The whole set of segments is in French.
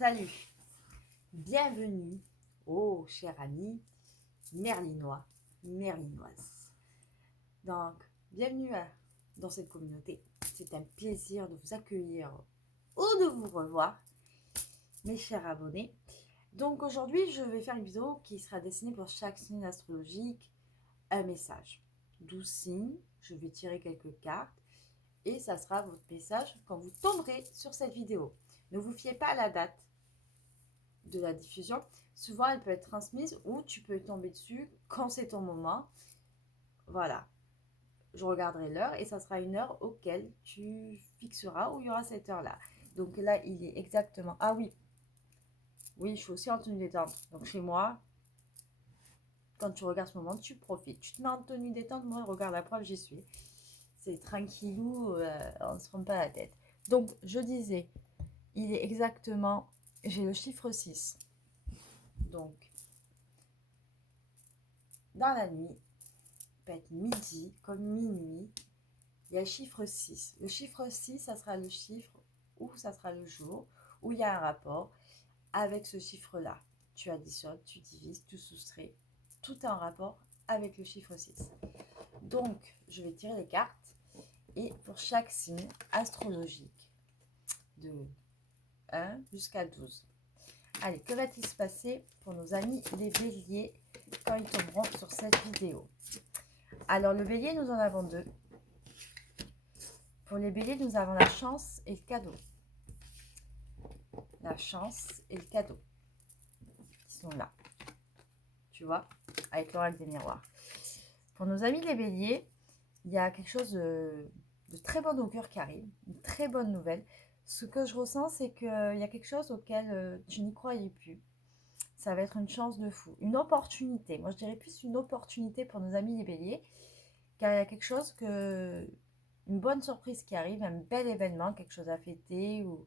Salut, bienvenue, oh cher ami merlinois, merlinoise. Donc, bienvenue dans cette communauté. C'est un plaisir de vous accueillir ou de vous revoir, mes chers abonnés. Donc aujourd'hui, je vais faire une vidéo qui sera destinée pour chaque signe astrologique, un message. 12 signes, je vais tirer quelques cartes et ça sera votre message quand vous tomberez sur cette vidéo. Ne vous fiez pas à la date de la diffusion. Souvent, elle peut être transmise ou tu peux tomber dessus quand c'est ton moment. Voilà. Je regarderai l'heure et ça sera une heure auquel tu fixeras où il y aura cette heure-là. Donc là, il est exactement... Ah oui, oui, je suis aussi en tenue détente. Donc chez moi, quand tu regardes ce moment, tu profites. Tu te mets en tenue détente, moi, regarde la preuve, j'y suis. C'est tranquillou, on ne se prend pas la tête. Donc, je disais, il est exactement... J'ai le chiffre 6. Donc, dans la nuit, peut être midi comme minuit, il y a le chiffre 6. Le chiffre 6, ça sera le chiffre où ça sera le jour où il y a un rapport avec ce chiffre-là. Tu additionnes, tu divises, tu soustrais. Tout est en rapport avec le chiffre 6. Donc, je vais tirer les cartes et pour chaque signe astrologique de 1 jusqu'à 12. Allez, que va-t-il se passer pour nos amis les béliers quand ils tomberont sur cette vidéo? Alors, le bélier, nous en avons deux. Pour les béliers, nous avons la chance et le cadeau. La chance et le cadeau. Ils sont là. Tu vois, avec l'oracle des miroirs. Pour nos amis les béliers, il y a quelque chose de très bon augure qui arrive. Une très bonne nouvelle. Ce que je ressens, c'est qu'il y a quelque chose auquel tu n'y croyais plus. Ça va être une chance de fou. Une opportunité. Moi, je dirais plus une opportunité pour nos amis les béliers. Car il y a quelque chose que... Une bonne surprise qui arrive, un bel événement, quelque chose à fêter ou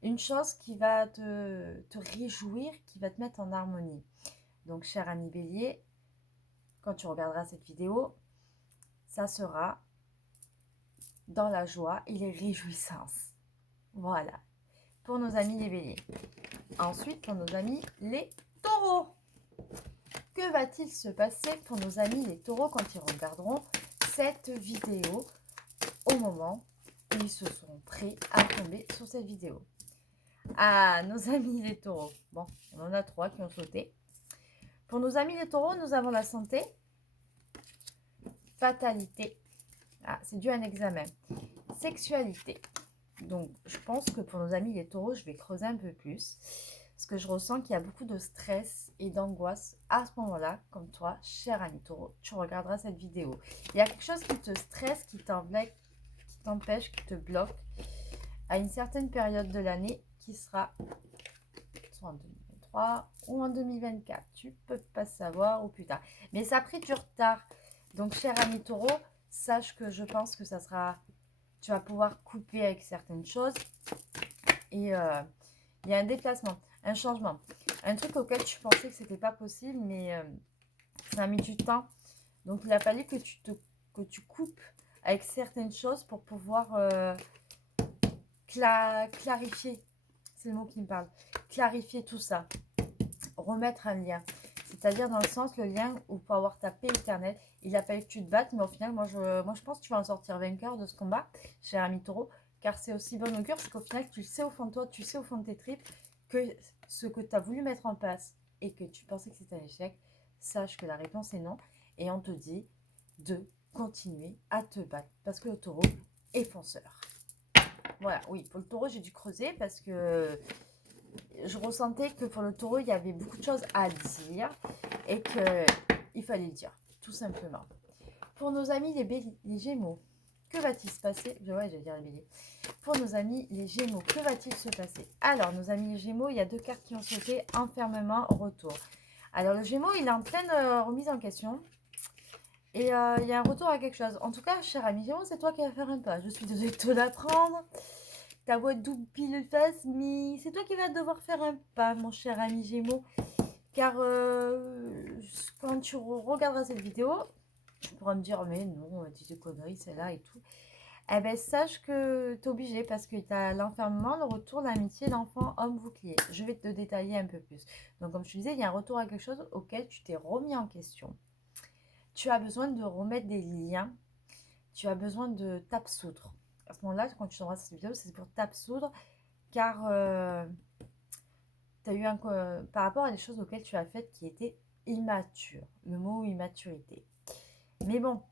une chose qui va te réjouir, qui va te mettre en harmonie. Donc, cher ami bélier, quand tu regarderas cette vidéo, ça sera dans la joie et les réjouissances. Voilà, pour nos amis les béliers. Ensuite, pour nos amis les taureaux. Que va-t-il se passer pour nos amis les taureaux quand ils regarderont cette vidéo au moment où ils se sont prêts à tomber sur cette vidéo? Ah, nos amis les taureaux. Bon, on en a 3 qui ont sauté. Pour nos amis les taureaux, nous avons la santé, fatalité. Ah, c'est dû à un examen. Sexualité. Donc, je pense que pour nos amis les taureaux, je vais creuser un peu plus. Parce que je ressens qu'il y a beaucoup de stress et d'angoisse à ce moment-là. Comme toi, cher ami taureau, tu regarderas cette vidéo. Il y a quelque chose qui te stresse, qui t'empêche, qui te bloque à une certaine période de l'année qui sera soit en 2023 ou en 2024. Tu peux pas savoir ou plus tard. Mais ça a pris du retard. Donc, cher ami taureau, sache que je pense que ça sera... Tu vas pouvoir couper avec certaines choses. Et il y a un déplacement, un changement. Un truc auquel tu pensais que c'était pas possible, mais ça a mis du temps. Donc, il a fallu que tu coupes avec certaines choses pour pouvoir clarifier. C'est le mot qui me parle. Clarifier tout ça. Remettre un lien. C'est-à-dire dans le sens, le lien où pour avoir ta paix éternelle, il a fallu que tu te battes, mais au final, moi je pense que tu vas en sortir vainqueur de ce combat, cher ami taureau, car c'est aussi bon augure, parce qu'au final, tu sais au fond de toi, tu sais au fond de tes tripes, que ce que tu as voulu mettre en place et que tu pensais que c'était un échec, sache que la réponse est non, et on te dit de continuer à te battre, parce que le taureau est fonceur. Voilà, oui, pour le taureau, j'ai dû creuser, parce que je ressentais que pour le taureau, il y avait beaucoup de choses à dire et qu'il fallait le dire, tout simplement. Pour nos amis les Gémeaux, que va-t-il se passer? Ouais, j'allais dire les Béliers. Pour nos amis les Gémeaux, que va-t-il se passer? Alors, nos amis les Gémeaux, il y a 2 cartes qui ont sauté, enfermement, retour. Alors, le Gémeaux, il est en pleine remise en question. Et il y a un retour à quelque chose. En tout cas, cher ami Gémeaux, c'est toi qui vas faire un pas. Je suis désolée de te l'apprendre. Ta voix double pile face, mais c'est toi qui vas devoir faire un pas, mon cher ami Gémeaux. Car quand tu regarderas cette vidéo, tu pourras me dire, mais non, dis des conneries, celle-là et tout. Eh ben, sache que tu es obligé parce que tu as l'enfermement, le retour, l'amitié, l'enfant, homme, bouclier. Je vais te détailler un peu plus. Donc, comme je te disais, il y a un retour à quelque chose auquel tu t'es remis en question. Tu as besoin de remettre des liens. Tu as besoin de t'absoudre. À ce moment-là, quand tu regardes cette vidéo, c'est pour t'absoudre car tu as eu par rapport à des choses auxquelles tu as faites qui étaient immatures. Le mot immaturité. Mais bon,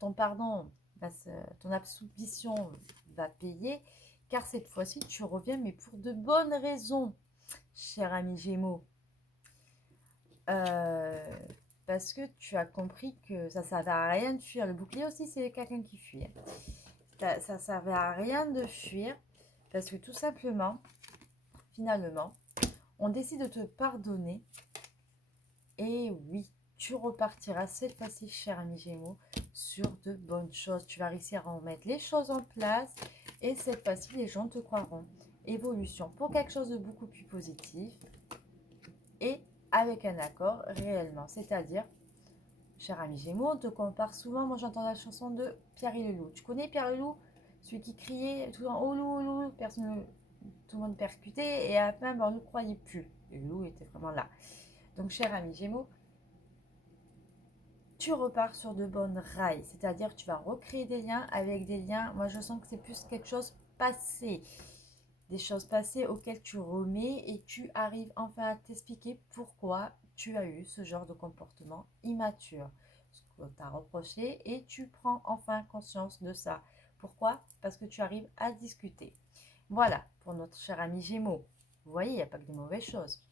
ton pardon, ton absolution va payer, car cette fois-ci, tu reviens, mais pour de bonnes raisons, cher ami Gémeaux. Parce que tu as compris que ça ne servait à rien de fuir. Le bouclier aussi, c'est quelqu'un qui fuit. Ça ne servait à rien de fuir, parce que tout simplement, finalement, on décide de te pardonner. Et oui, tu repartiras cette fois-ci, cher ami Gémeaux, sur de bonnes choses. Tu vas réussir à remettre les choses en place et cette fois-ci, les gens te croiront. Évolution pour quelque chose de beaucoup plus positif et avec un accord réellement. C'est-à-dire, cher ami Gémeaux, on te compare souvent. Moi, j'entends la chanson de Pierre et le Loup. Tu connais Pierre le Loup? Celui qui criait tout le temps « Oh loup, oh loup !» Personne, tout le monde percutait et à la fin, on ne croyait plus. Le loup était vraiment là. Donc, cher ami Gémeaux, tu repars sur de bonnes rails, c'est-à-dire tu vas recréer des liens avec des liens. Moi, je sens que c'est plus quelque chose passé, des choses passées auxquelles tu remets et tu arrives enfin à t'expliquer pourquoi tu as eu ce genre de comportement immature, ce qu'on t'a reproché et tu prends enfin conscience de ça. Pourquoi? Parce que tu arrives à discuter. Voilà, pour notre cher ami Gémeaux. Vous voyez, il n'y a pas que de mauvaises choses.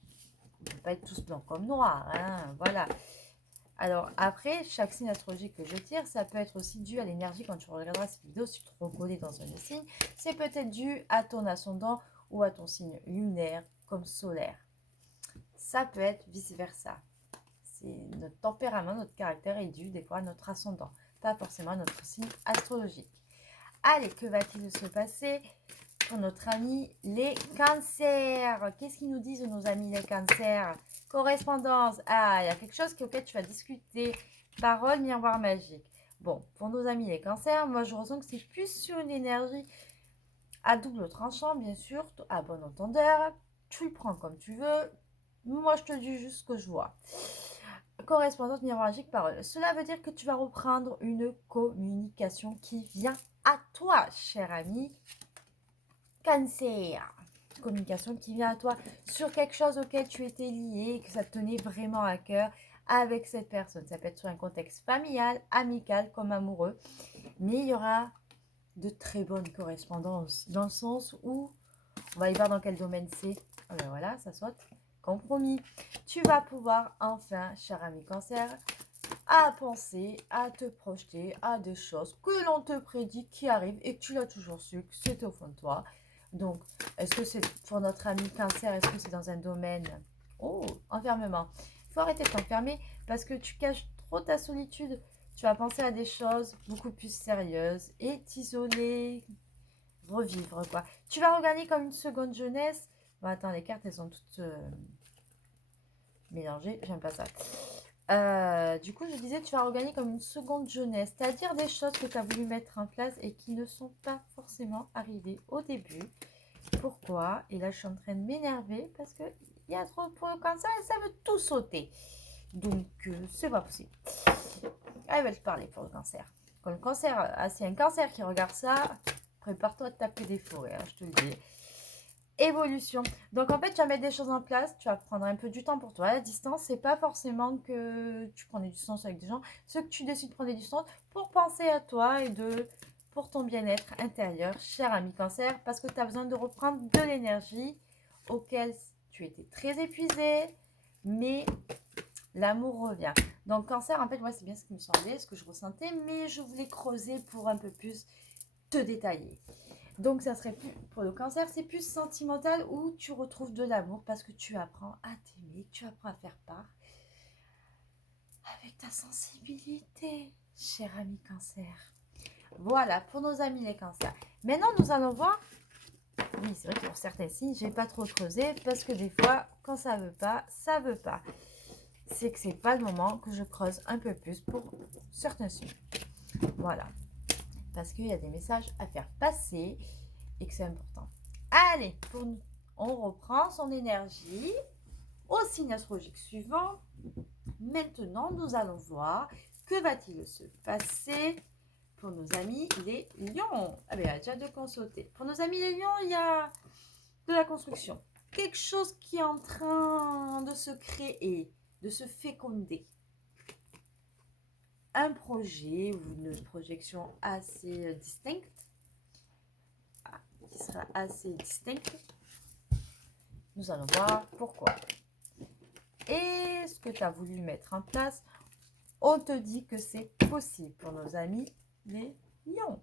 On ne peut pas être tous blancs comme noirs, hein, voilà. Alors après, chaque signe astrologique que je tire, ça peut être aussi dû à l'énergie quand tu regarderas cette vidéo, si tu te reconnais dans un des signes. C'est peut-être dû à ton ascendant ou à ton signe lunaire comme solaire. Ça peut être vice-versa. C'est notre tempérament, notre caractère est dû des fois à notre ascendant, pas forcément à notre signe astrologique. Allez, que va-t-il se passer pour notre ami les cancers? Qu'est-ce qu'ils nous disent nos amis les cancers? Correspondance. Ah, il y a quelque chose auquel tu vas discuter. Parole, miroir magique. Bon, pour nos amis les cancers, moi je ressens que c'est plus sur une énergie à double tranchant, bien sûr, à bon entendeur. Tu le prends comme tu veux. Moi, je te dis juste ce que je vois. Correspondance, miroir magique, parole. Cela veut dire que tu vas reprendre une communication qui vient à toi, cher ami Cancer. Communication qui vient à toi sur quelque chose auquel tu étais lié, que ça te tenait vraiment à cœur avec cette personne. Ça peut être sur un contexte familial, amical, comme amoureux. Mais il y aura de très bonnes correspondances dans le sens où, on va y voir dans quel domaine c'est. Ah ben voilà, ça saute. Compromis. Tu vas pouvoir enfin, cher ami Cancer, à penser, à te projeter à des choses que l'on te prédit qui arrivent et que tu l'as toujours su, que c'était au fond de toi. Donc, est-ce que c'est pour notre ami Cancer, est-ce que c'est dans un domaine... Oh, enfermement. Il faut arrêter de t'enfermer parce que tu caches trop ta solitude. Tu vas penser à des choses beaucoup plus sérieuses et t'isoler, revivre quoi. Tu vas regagner comme une seconde jeunesse. Bon, attends, les cartes, elles sont toutes mélangées. J'aime pas ça. Du coup, je disais, tu vas regagner comme une seconde jeunesse, c'est-à-dire des choses que tu as voulu mettre en place et qui ne sont pas forcément arrivées au début. Pourquoi? Et là, je suis en train de m'énerver parce qu'il y a trop pour le cancer et ça veut tout sauter. Donc, c'est pas possible. Elle va te parler pour le cancer. Quand le cancer, c'est un cancer qui regarde ça, prépare-toi à te taper des forêts, hein, je te le dis. Évolution. Donc en fait, tu vas mettre des choses en place, tu vas prendre un peu du temps pour toi. La distance, c'est pas forcément que tu prends des distances avec des gens, c'est que tu décides de prendre des distances pour penser à toi et pour ton bien-être intérieur, cher ami Cancer, parce que tu as besoin de reprendre de l'énergie auquel tu étais très épuisé, mais l'amour revient. Donc Cancer, en fait, moi, c'est bien ce qui me semblait, ce que je ressentais, mais je voulais creuser pour un peu plus te détailler. Donc, ça serait plus, pour le cancer, c'est plus sentimental où tu retrouves de l'amour parce que tu apprends à t'aimer, tu apprends à faire part avec ta sensibilité, cher ami cancer. Voilà, pour nos amis les cancers. Maintenant, nous allons voir, oui, c'est vrai que pour certains signes, je n'ai pas trop creusé parce que des fois, quand ça veut pas, ça veut pas. C'est que c'est pas le moment que je creuse un peu plus pour certains signes. Voilà. parce qu'il y a des messages à faire passer et que c'est important. Allez, on reprend son énergie au signe astrologique suivant. Maintenant, nous allons voir que va-t-il se passer pour nos amis les lions. Ah bien, il y a déjà deux qu'on sauté. Pour nos amis les lions, il y a de la construction. Quelque chose qui est en train de se créer, de se féconder. Un projet ou une projection assez distincte, qui sera assez distincte. Nous allons voir pourquoi. Et ce que tu as voulu mettre en place, on te dit que c'est possible pour nos amis les lions.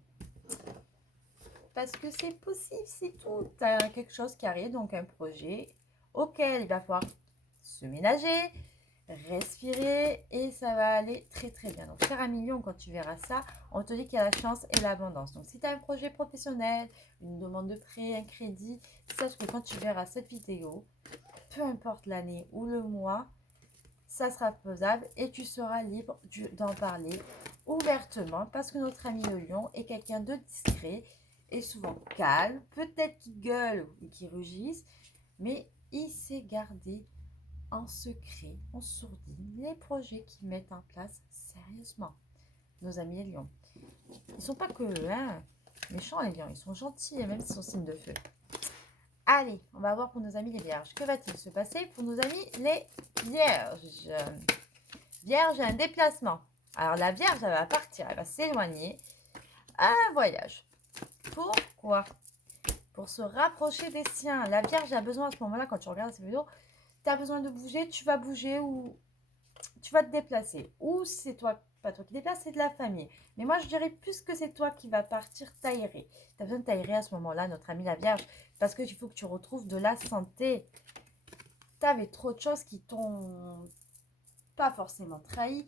Parce que c'est possible, c'est tout. Tu as quelque chose qui arrive, donc un projet auquel il va falloir se ménager, respirer et ça va aller très très bien. Donc cher ami lion, quand tu verras ça, on te dit qu'il y a la chance et l'abondance. Donc si tu as un projet professionnel, une demande de prêt, un crédit, sache que quand tu verras cette vidéo, peu importe l'année ou le mois, ça sera faisable et tu seras libre d'en parler ouvertement parce que notre ami le lion est quelqu'un de discret et souvent calme, peut-être qu'il gueule ou qu'il rugisse, mais il sait garder en secret, en sourdine, les projets qu'ils mettent en place sérieusement. Nos amis les lions. Ils sont pas que méchants les lions, ils sont gentils et même s'ils sont signes de feu. Allez, on va voir pour nos amis les vierges. Que va-t-il se passer pour nos amis les vierges? Vierge, un déplacement. Alors la vierge, elle va partir, elle va s'éloigner. Un voyage. Pourquoi? Pour se rapprocher des siens. La vierge a besoin à ce moment-là, quand tu regardes cette vidéo, tu as besoin de bouger, tu vas bouger ou tu vas te déplacer. Ou c'est toi, pas toi qui déplaces, c'est de la famille. Mais moi, je dirais plus que c'est toi qui vas partir t'aérer. Tu as besoin de t'aérer à ce moment-là, notre amie la vierge, parce qu'il faut que tu retrouves de la santé. Tu avais trop de choses qui t'ont pas forcément trahi,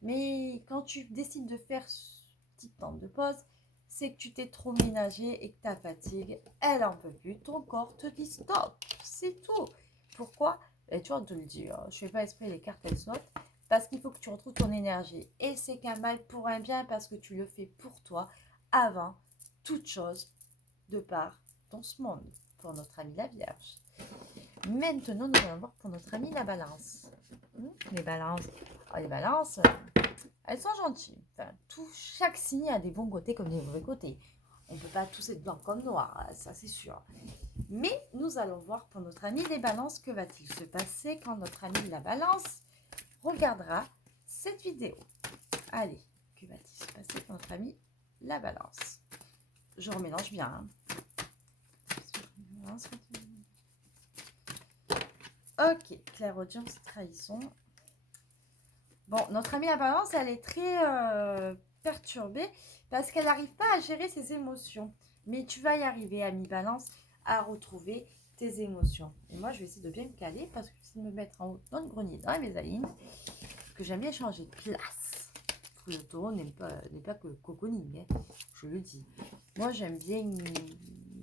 mais quand tu décides de faire ce petit temps de pause, c'est que tu t'es trop ménagé et que ta fatigue, elle en peut plus. Ton corps te dit stop, c'est tout. Pourquoi? Et tu vas te le dire, je fais pas esprit, les cartes elles sautent, parce qu'il faut que tu retrouves ton énergie. Et c'est qu'un mal pour un bien, parce que tu le fais pour toi, avant toute chose, de par dans ce monde, pour notre amie la Vierge. Maintenant, nous allons voir pour notre amie la Balance. Les balances. Alors, les balances, elles sont gentilles. Enfin, chaque signe a des bons côtés comme des mauvais côtés. On ne peut pas tous être blanc comme noir, ça c'est sûr. Mais nous allons voir pour notre ami les balances, que va-t-il se passer quand notre ami la Balance regardera cette vidéo. Allez, que va-t-il se passer pour notre ami la Balance? Je remélange bien. Ok, clairaudience, trahison. Bon, notre amie la Balance, elle est très perturbée parce qu'elle n'arrive pas à gérer ses émotions. Mais tu vas y arriver, amie Balance, à retrouver tes émotions. Et moi, je vais essayer de bien me caler parce que je vais me mettre en haut dans le grenier, dans la mezzanine, que j'aime bien changer de place. Le taureau n'est pas que cocooning, hein, je le dis. Moi, j'aime bien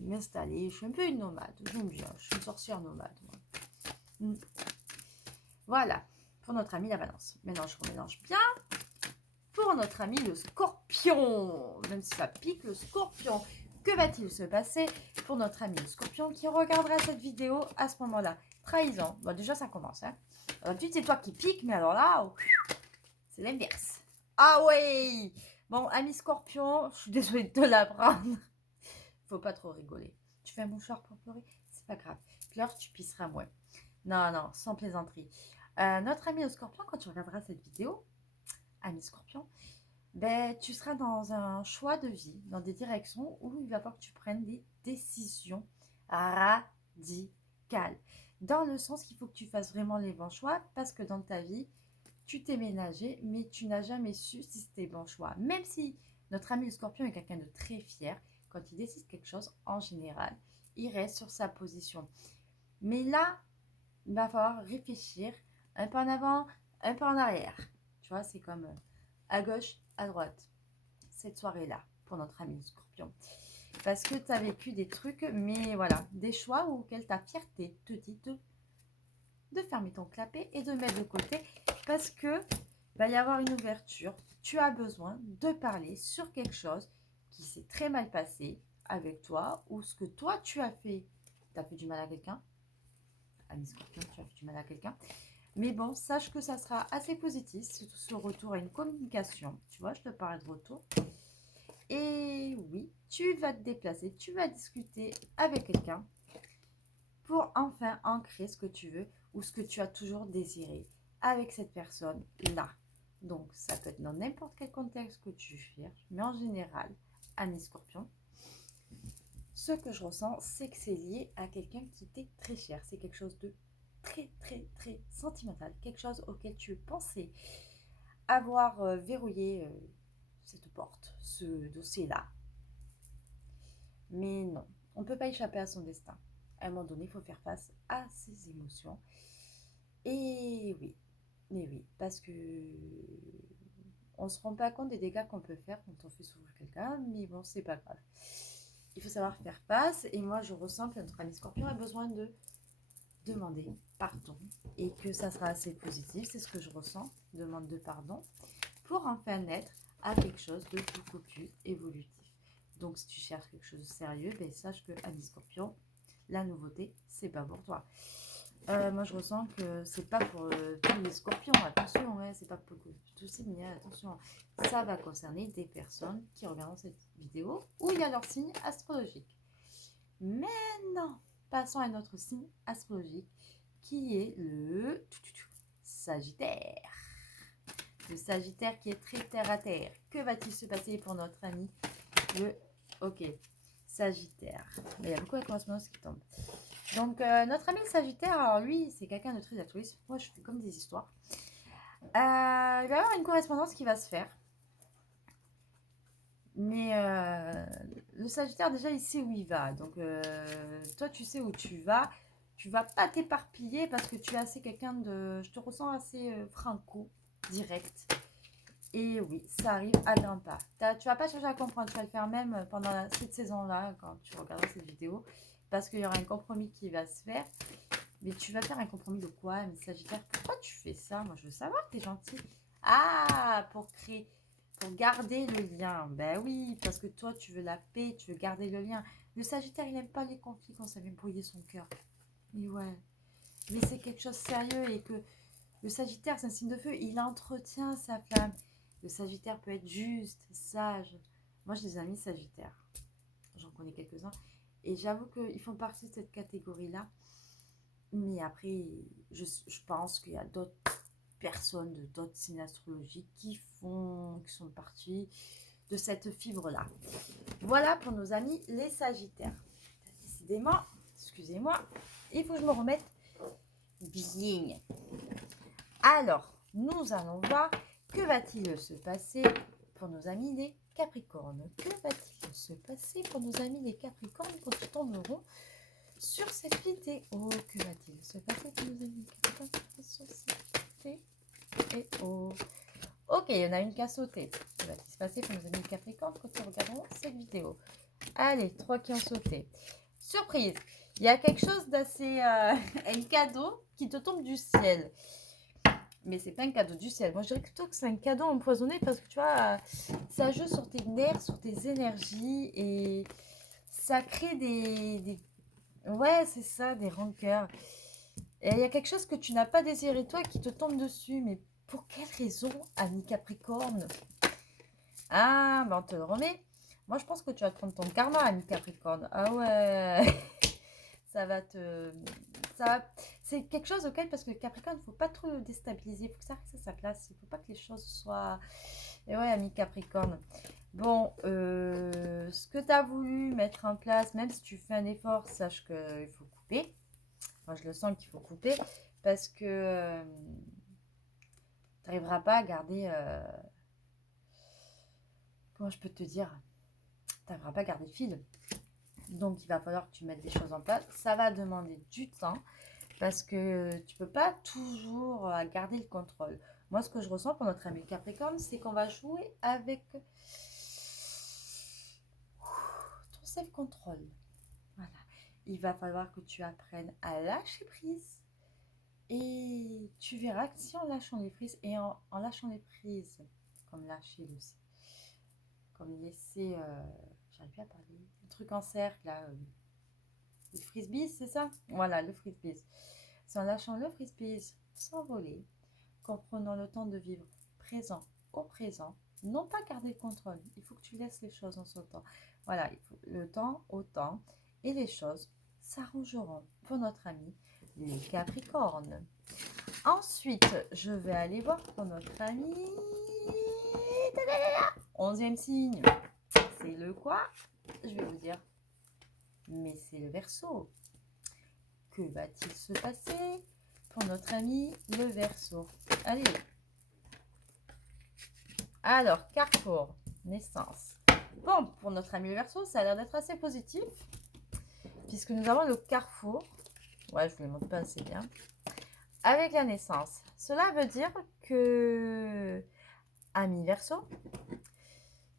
m'installer. Je suis un peu une nomade, j'aime bien. Je suis une sorcière nomade, moi. Voilà, pour notre ami la Balance. Maintenant, je remélange bien. Pour notre ami le Scorpion, même si ça pique, le Scorpion, que va-t-il se passer pour notre ami le Scorpion qui regardera cette vidéo à ce moment-là? Trahison. Bon, déjà, ça commence. Hein. D'habitude, c'est toi qui pique, mais alors là, oh, c'est l'inverse. Ah oui. Bon, ami Scorpion, je suis désolée de te l'apprendre. Faut pas trop rigoler. Tu fais un mouchoir pour pleurer? C'est pas grave. Pleure, tu pisseras moins. Non, non, sans plaisanterie. Notre ami le Scorpion, quand tu regarderas cette vidéo, ami Scorpion, ben, tu seras dans un choix de vie, dans des directions où il va falloir que tu prennes des décisions radicales. Dans le sens qu'il faut que tu fasses vraiment les bons choix parce que dans ta vie, tu t'es ménagé, mais tu n'as jamais su si c'était bon choix. Même si notre ami le Scorpion est quelqu'un de très fier, quand il décide quelque chose, en général, il reste sur sa position. Mais là, il va falloir réfléchir un peu en avant, un peu en arrière. Tu vois, c'est comme à gauche, à droite. Cette soirée-là, pour notre ami Scorpion. Parce que tu as vécu des trucs, mais voilà, des choix auxquels ta fierté te dit de fermer ton clapet et de mettre de côté. Parce que va y avoir une ouverture. Tu as besoin de parler sur quelque chose qui s'est très mal passé avec toi, ou ce que toi tu as fait du mal à quelqu'un. Ami Scorpion, tu as fait du mal à quelqu'un. Mais bon, sache que ça sera assez positif, ce retour à une communication. Tu vois, je te parle de retour. Et oui, tu vas te déplacer, tu vas discuter avec quelqu'un pour enfin ancrer ce que tu veux ou ce que tu as toujours désiré avec cette personne-là. Donc, ça peut être dans n'importe quel contexte que tu cherches, mais en général, ami Scorpion, ce que je ressens, c'est que c'est lié à quelqu'un qui t'est très cher. C'est quelque chose de très, très, très sentimental. Quelque chose auquel tu pensais avoir verrouillé cette porte, ce dossier-là. Mais non, on ne peut pas échapper à son destin. À un moment donné, il faut faire face à ses émotions. Et oui, mais oui, parce que on se rend pas compte des dégâts qu'on peut faire quand on fait souffrir quelqu'un, mais bon, c'est pas grave. Il faut savoir faire face, et moi je ressens que notre ami Scorpion a besoin de demander pardon, et que ça sera assez positif, c'est ce que je ressens, demande de pardon, pour enfin naître à quelque chose de beaucoup plus évolutif. Donc si tu cherches quelque chose de sérieux, ben, sache que ami Scorpion, la nouveauté, c'est pas pour toi. Moi je ressens que c'est pas pour tous les scorpions, attention, hein, c'est pas pour tous ces miens, attention. Ça va concerner des personnes qui regardent cette vidéo où il y a leur signe astrologique. Maintenant, passons à notre signe astrologique qui est le Sagittaire. Le Sagittaire qui est très terre à terre. Que va-t-il se passer pour notre ami le Sagittaire? Mais il y a beaucoup de correspondances qui tombent. Donc, notre ami le Sagittaire, alors lui, c'est quelqu'un de très altruiste. Moi, je fais comme des histoires. Il va y avoir une correspondance qui va se faire. Mais le Sagittaire, déjà, il sait où il va. Donc, toi, tu sais où tu vas. Tu vas pas t'éparpiller parce que tu es assez quelqu'un de... Je te ressens assez franco, direct. Et oui, ça arrive à grands pas. Tu vas pas chercher à comprendre. Tu vas le faire même pendant cette saison-là, quand tu regarderas cette vidéo. Parce qu'il y aura un compromis qui va se faire. Mais tu vas faire un compromis de quoi, mais Sagittaire? Pourquoi tu fais ça? Moi, je veux savoir, t'es gentil. Ah, pour garder le lien. Ben oui, parce que toi, tu veux la paix, tu veux garder le lien. Le Sagittaire, il n'aime pas les conflits quand ça vient brouiller son cœur. Mais ouais, mais c'est quelque chose de sérieux et que le Sagittaire, c'est un signe de feu, il entretient sa flamme. Le Sagittaire peut être juste, sage. Moi, j'ai des amis Sagittaires. J'en connais quelques-uns. Et j'avoue qu'ils font partie de cette catégorie-là. Mais après, je pense qu'il y a d'autres personnes, d'autres signes astrologiques qui sont partis de cette fibre-là. Voilà pour nos amis les Sagittaires. Décidément, excusez-moi, il faut que je me remette bien. Alors, nous allons voir que va-t-il se passer pour nos amis les Capricornes. Que va-t-il se passer pour nos amis les Capricornes quand ils tomberont sur cette vidéo? Que va-t-il se passer pour nos amis Capricornes sur cette vidéo? Ok, il y en a une qui a sauté. Que va-t-il se passer pour nos amis Capricornes quand ils regarderont cette vidéo? Allez, 3 qui ont sauté. Surprise, il y a quelque chose d'assez... un cadeau qui te tombe du ciel. Mais c'est pas un cadeau du ciel. Moi, je dirais plutôt que c'est un cadeau empoisonné parce que tu vois, ça joue sur tes nerfs, sur tes énergies et ça crée des... Ouais, c'est ça, des rancœurs. Et il y a quelque chose que tu n'as pas désiré toi qui te tombe dessus. Mais pour quelle raison, ami Capricorne? Ah, ben on te le remet. Moi, je pense que tu vas te prendre ton karma, ami Capricorne. Ah ouais. Ça va te... C'est quelque chose auquel, parce que Capricorne, il ne faut pas trop le déstabiliser. Il faut que ça reste à sa place. Il ne faut pas que les choses soient... Et ouais, ami Capricorne. Bon, ce que tu as voulu mettre en place, même si tu fais un effort, sache qu'il faut couper. Moi, je le sens qu'il faut couper parce que tu n'arriveras pas à garder... comment je peux te dire? Tu n'arriveras pas à garder le fil. Donc, il va falloir que tu mettes des choses en place. Ça va demander du temps parce que tu ne peux pas toujours garder le contrôle. Moi, ce que je ressens pour notre ami Capricorne, c'est qu'on va jouer avec ton self-control. Voilà. Il va falloir que tu apprennes à lâcher prise. Et tu verras que si en lâchant les prises, et en lâchant les prises, comme lâcher aussi, comme laisser j'arrive plus à parler. Le truc en cercle, là. Le frisbee, c'est ça? Voilà, le frisbee. C'est en lâchant le frisbee, s'envoler, qu'en prenant le temps de vivre présent au présent, non pas garder le contrôle. Il faut que tu laisses les choses en son temps. Voilà, il faut le temps au temps et les choses s'arrangeront pour notre ami les Capricornes. Ensuite, je vais aller voir pour notre ami 11e signe. C'est le quoi? Je vais vous dire. Mais c'est le Verseau. Que va-t-il se passer pour notre ami le Verseau? Allez. Alors, carrefour, naissance. Bon, pour notre ami le Verseau, ça a l'air d'être assez positif. Puisque nous avons le carrefour. Ouais, je ne vous le montre pas assez bien. Avec la naissance. Cela veut dire que, ami Verseau,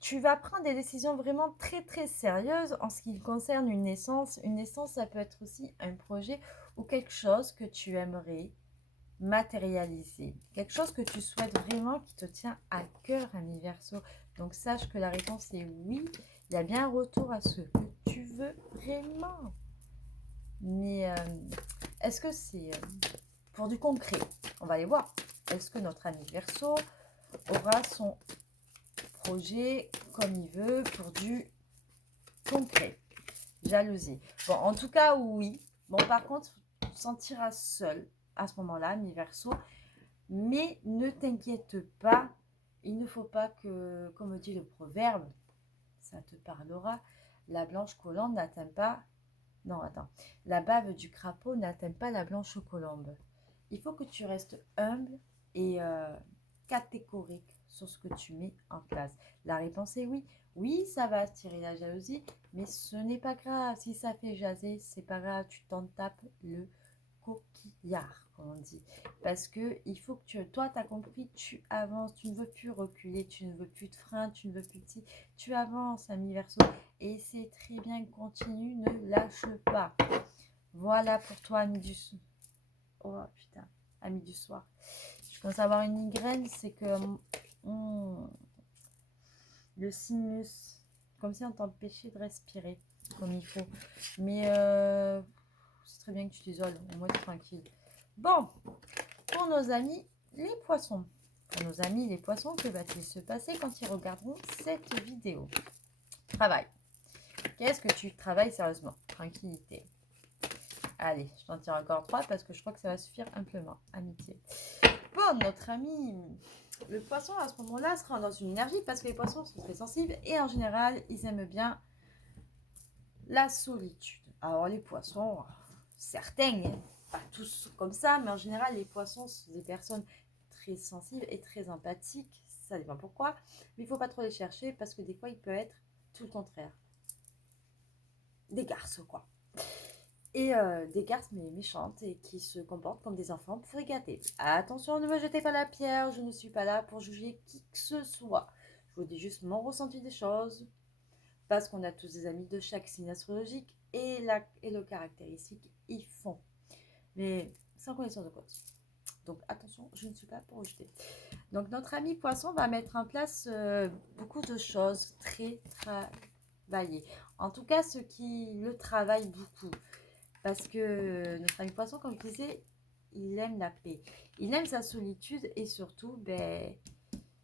tu vas prendre des décisions vraiment très très sérieuses en ce qui concerne une naissance. Une naissance, ça peut être aussi un projet ou quelque chose que tu aimerais matérialiser. Quelque chose que tu souhaites vraiment qui te tient à cœur, ami Verseau. Donc sache que la réponse est oui. Il y a bien un retour à ce que tu veux vraiment. Mais est-ce que c'est pour du concret? On va aller voir. Est-ce que notre ami Verseau aura son projet comme il veut pour du concret? Jalousie. Bon, en tout cas, oui. Bon, par contre, tu te sentiras seul à ce moment-là, ami Verseau. Mais ne t'inquiète pas. Il ne faut pas que, comme dit le proverbe, ça te parlera, la blanche colombe n'atteint pas... Non, attends. La bave du crapaud n'atteint pas la blanche colombe. Il faut que tu restes humble et catégorique sur ce que tu mets en place. La réponse est oui. Oui, ça va attirer la jalousie, mais ce n'est pas grave. Si ça fait jaser, c'est pas grave. Tu t'en tapes le coquillard, comme on dit. Parce que il faut que toi, tu as compris, tu avances. Tu ne veux plus reculer, tu ne veux plus de frein, tu ne veux plus de si. Tu avances, ami Verseau. Et c'est très bien, continue, ne lâche pas. Voilà pour toi, ami du soir. Oh putain, ami du soir. Je commence à avoir une migraine, c'est que le sinus, comme si on t'empêchait de respirer comme il faut. Mais c'est très bien que tu t'isoles, au moins tu es tranquille. Bon, pour nos amis les poissons. Pour nos amis les poissons, que va-t-il se passer quand ils regarderont cette vidéo? Travail. Qu'est-ce que tu travailles sérieusement? Tranquillité. Allez, je t'en tire encore 3 parce que je crois que ça va suffire amplement. Amitié. Bon, notre ami, le poisson à ce moment-là sera dans une énergie parce que les poissons sont très sensibles et en général, ils aiment bien la solitude. Alors les poissons, certains, pas tous comme ça, mais en général, les poissons sont des personnes très sensibles et très empathiques. Ça dépend pourquoi, mais il ne faut pas trop les chercher parce que des fois, il peut être tout le contraire. Des garces, quoi. Et des garces mais méchantes et qui se comportent comme des enfants pour les gâter. Attention, ne me jetez pas la pierre, je ne suis pas là pour juger qui que ce soit. Je vous dis juste mon ressenti des choses, parce qu'on a tous des amis de chaque signe astrologique et le caractéristique y font. Mais sans connaissance de cause. Donc attention, je ne suis pas pour rejeter. Donc notre ami poisson va mettre en place beaucoup de choses très travaillées. En tout cas, ceux qui le travaillent beaucoup. Parce que notre ami poisson, comme je disais, il aime la paix. Il aime sa solitude et surtout, ben,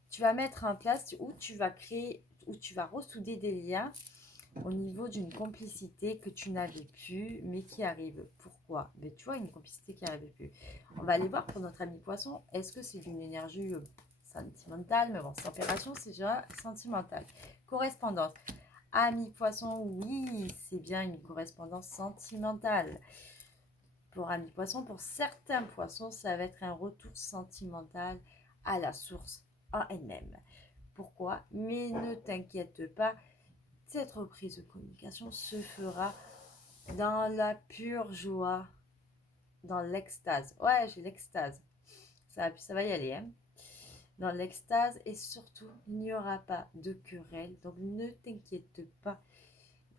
tu vas mettre en place où tu vas créer, où tu vas ressouder des liens au niveau d'une complicité que tu n'avais plus, mais qui arrive. Pourquoi? Ben, tu vois, une complicité qui n'arrive plus. On va aller voir pour notre ami poisson, est-ce que c'est d'une énergie sentimentale? Mais bon, températion, c'est déjà sentimental. Correspondance. Ami poisson, oui, c'est bien une correspondance sentimentale. Pour ami poisson, pour certains poissons, ça va être un retour sentimental à la source en elle-même. Pourquoi? Mais ne t'inquiète pas, cette reprise de communication se fera dans la pure joie, dans l'extase. Ouais, j'ai l'extase. Ça va y aller, hein? Dans l'extase et surtout, il n'y aura pas de querelle. Donc ne t'inquiète pas.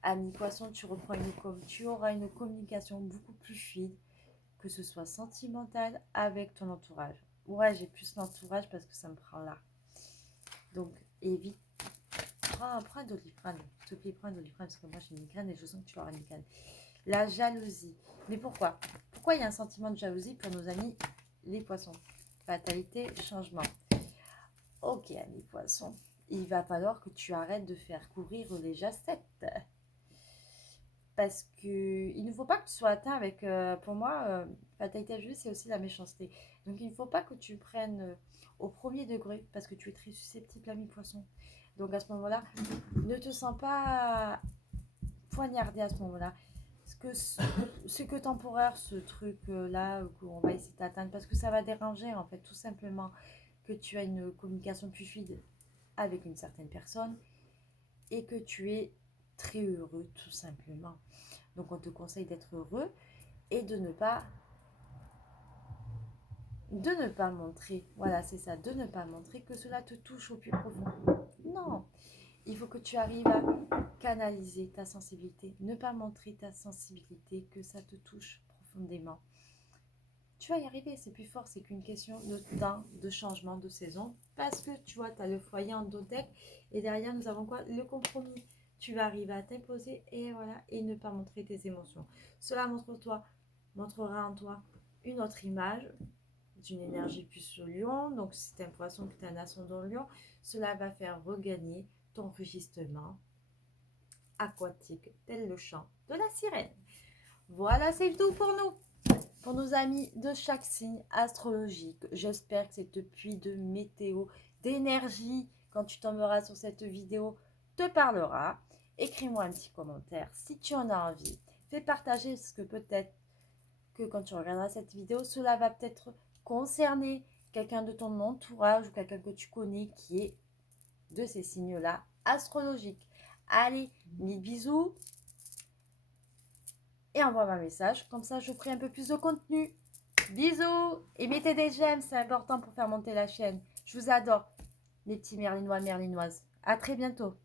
Ami poisson, tu auras une communication beaucoup plus fluide, que ce soit sentimentale avec ton entourage. Ouais, j'ai plus l'entourage parce que ça me prend là. Donc évite prends un Doliprane. S'il te plaît, prends un Doliprane parce que moi j'ai une migraine et je sens que tu auras une migraine. La jalousie. Mais pourquoi? Pourquoi il y a un sentiment de jalousie pour nos amis les poissons? Fatalité, changement. Ok, amis poissons. Il va falloir que tu arrêtes de faire courir les jassettes. Parce que il ne faut pas que tu sois atteint avec, pour moi, fatalité jalousie, c'est aussi la méchanceté. Donc il ne faut pas que tu prennes au premier degré parce que tu es très susceptible, ami poisson. Donc à ce moment-là, ne te sens pas poignardé à ce moment-là. Ce que temporaire, ce truc-là, qu'on va essayer d'atteindre, parce que ça va déranger en fait, tout simplement, que tu as une communication plus fluide avec une certaine personne et que tu es très heureux, tout simplement. Donc on te conseille d'être heureux et de ne pas montrer, voilà c'est ça, de ne pas montrer que cela te touche au plus profond. Non, il faut que tu arrives à canaliser ta sensibilité, ne pas montrer ta sensibilité, que ça te touche profondément. Tu vas y arriver, c'est plus fort, c'est qu'une question de temps, de changement de saison, parce que tu vois, tu as le foyer en dodec, et derrière nous avons quoi? Le compromis. Tu vas arriver à t'imposer et voilà, et ne pas montrer tes émotions. Cela montrera en toi une autre image d'une énergie plus au lion. Donc si c'est un poisson que tu as un ascendant lion, cela va faire regagner ton enregistrement aquatique, tel le chant de la sirène. Voilà, c'est tout pour nous. Pour nos amis de chaque signe astrologique, j'espère que cette pluie de météo, d'énergie, quand tu tomberas sur cette vidéo, te parlera. Écris-moi un petit commentaire si tu en as envie. Fais partager ce que peut-être que quand tu regarderas cette vidéo, cela va peut-être concerner quelqu'un de ton entourage ou quelqu'un que tu connais qui est de ces signes-là astrologiques. Allez, mille bisous et envoie-moi un message, comme ça je ferai un peu plus de contenu. Bisous et mettez des j'aime, c'est important pour faire monter la chaîne. Je vous adore, les petits merlinois, merlinoises. À très bientôt.